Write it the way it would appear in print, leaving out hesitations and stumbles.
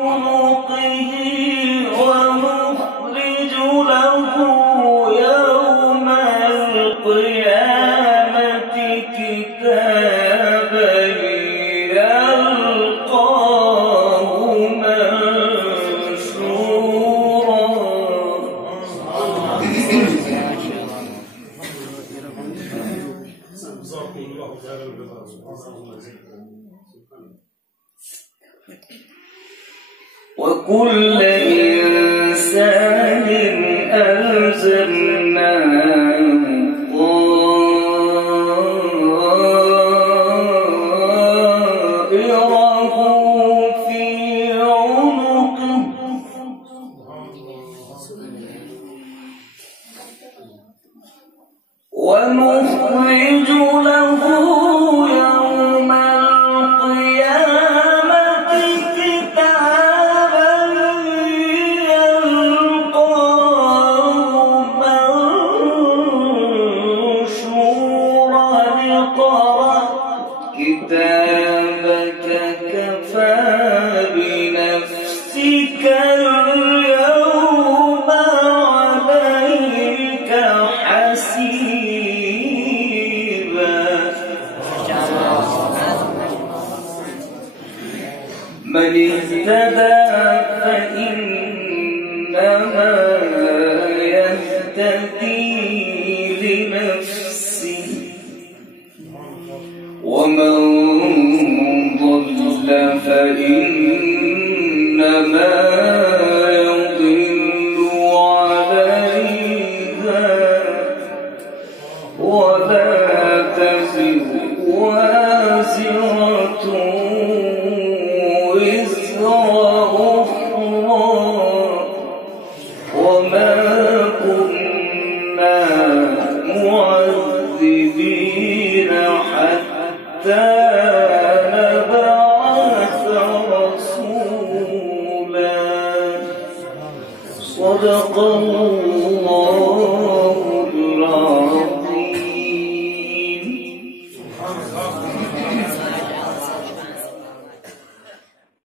عنقه ونخرج له يوم القيامة كتابا يلقاه منشورا. وكل إنسان ألزمناه طائره في عنقه ونخرج له يوم القيامة كتابا يلقاه منشورا. اقرأ كتابك كفى بنفسك اليوم عليك حسيبا. من اهتدى فإنما يهتدي لنفسه ومن ضل فإنما يضل عليها ولا تزر وازرة وزر أخرى وما كنا معذبين حتى نبعث رسولا. صدق الله.